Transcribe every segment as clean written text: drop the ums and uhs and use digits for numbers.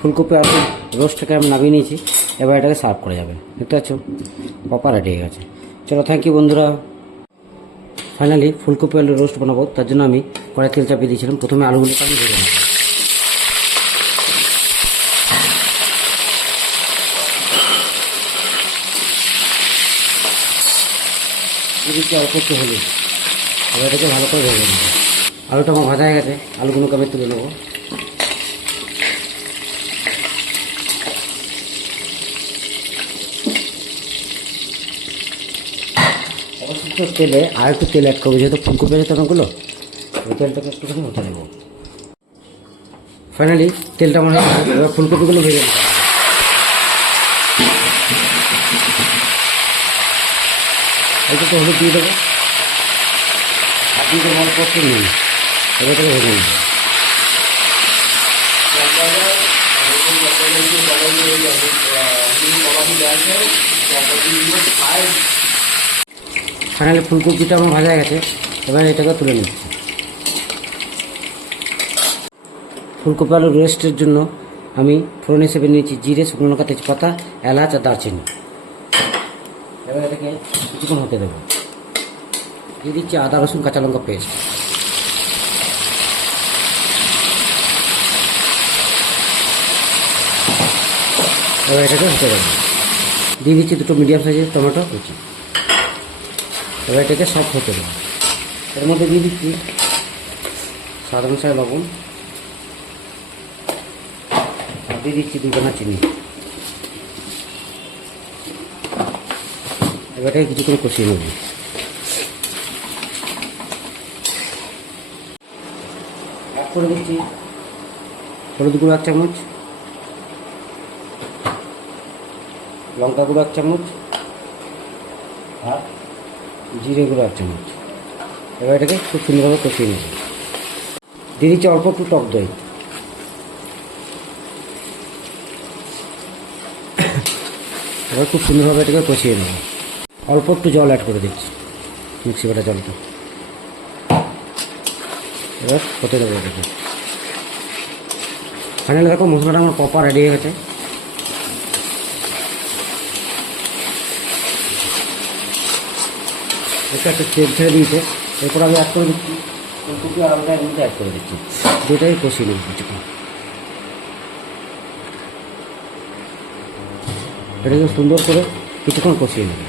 ফুলকপি আর রোস্টটাকে আমি নামিয়ে নিয়েছি। এবার এটাকে সার্ভ করা যাবে। দেখতে পাচ্ছ প্রপার রেডি হয়ে গেছে। চলো থ্যাংক ইউ বন্ধুরা। ফাইনালি ফুলকপি আলু রোস্ট বানাবো, তার জন্য আমি কড়াই তেল চাপিয়ে দিয়েছিলাম। প্রথমে আলুগুলোকে আমি ভেজে নেব। দিচ্ছি অল্প একটু হলুদ। এবার এটাকে ভালো করে ভেজে নেব। আলুটা আমার ভাজা হয়ে গেছে, আলুগুলোকে আমি তুলে নেবো। অবশিষ্ট তেলে আর একটু তেল অ্যাড করবো, যেহেতু ফুলকপি আছে অনেকগুলো, তেলটাকে একটুখানি হতে দেবো। ফাইনালি তেলটা আমার হয়ে গেছে। এবার ফুলকপিগুলো ভেজে নেব। একটু হলুদ দিয়ে দেবো, আর দিয়ে দেবো অল্প একটু নুন। এবার এটাকে ভেজে নেব। ফাইনালি ফুলকপিটা আমার ভাজা হয়ে গেছে। এবার এটাকে তুলে নিচ্ছি। ফুলকপি আলু রোস্টের জন্য আমি ফোড়ন হিসেবে নিয়েছি জিরে, শুকনো লঙ্কা, তেজপাতা, এলাচ আর দারচিনি। এবার এটাকে কিছুক্ষণ হতে দেবো। দিয়ে দিচ্ছি আদা রসুন কাঁচা লঙ্কা পেস্ট। এবার এটাকে হতে দেবো। দিয়ে দিচ্ছি দুটো মিডিয়াম সাইজের টমেটো কুচি। এবার এটাকে সফট হতে দেবো। এর মধ্যে দিয়ে দিচ্ছি স্বাদ অনুসারে লবণ, আর দিয়ে দিচ্ছি 2 দানা চিনি। এবার এটাকে কিছুক্ষণ কষিয়ে নেব। অ্যাড করে দিচ্ছি হলুদ গুঁড়ো 1 চামচ, লঙ্কা গুঁড়ো 1 চামচ, আর জিরে গুঁড়ো 1 চামচ। এবার এটাকে খুব সুন্দরভাবে কষিয়ে নেব। দিয়ে দিচ্ছি অল্প একটু টক দই। এবার খুব সুন্দরভাবে এটাকে কষিয়ে নেব। অল্প একটু জল অ্যাড করে দিচ্ছি, মিক্সি বাটা জলটা। এবার হতে দেবো এটাকে। ফাইনালি দেখো মশলাটা আমার প্রপার রেডি হয়ে গেছে। একটা তেল ছেড়ে দিয়েছে। এরপর আমি অ্যাড করে দিচ্ছি ফুলকপি আর আলুটা এর মধ্যে অ্যাড করে দিচ্ছি। দুটাই কষিয়ে নেব কিছুক্ষণ। এটাকে সুন্দর করে কিছুক্ষণ কষিয়ে নেব।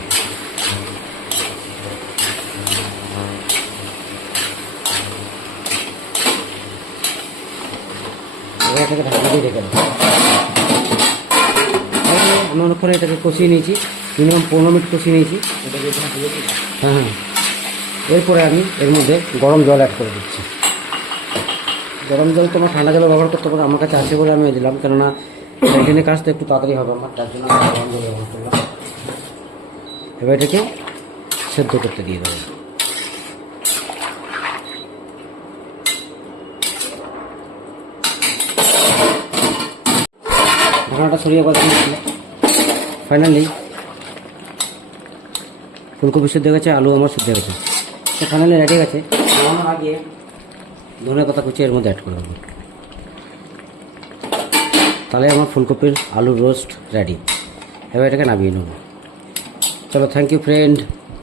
এবার এটাকে ঢাকা দিয়ে রেখে দেবো। আমি অনেকক্ষণ এটাকে কষিয়ে নিয়েছি, মিনিমাম 15 মিনিট কষিয়ে নিয়েছি। হ্যাঁ, এরপরে আমি এর মধ্যে গরম জল অ্যাড করে দিচ্ছি। গরম জল তোমার ঠান্ডা জল ব্যবহার করতে পারো, আমার কাছে আছে বলে আমি দিলাম, কেননা এখানে কাজটা একটু তাড়াতাড়ি হবে আমার, তার জন্য আমি গরম জল ব্যবহার করলাম। এবার এটাকে সেদ্ধ করতে দিয়ে দেবো। ঢাকনাটা সরিয়ে কথা দিচ্ছি। ফাইনালি ফুলকপি সিদ্ধ হয়ে গেছে, আলু আমার সিদ্ধ হয়ে গেছে। তো ফাইনালি রেডি গেছে। আমার আগে ধনে পাতা কুচি এর মধ্যে অ্যাড করে দেবো। তাহলে আমার ফুলকপির আলুর রোস্ট রেডি। এবার এটাকে নামিয়ে নেব। চলো থ্যাংক ইউ ফ্রেন্ড।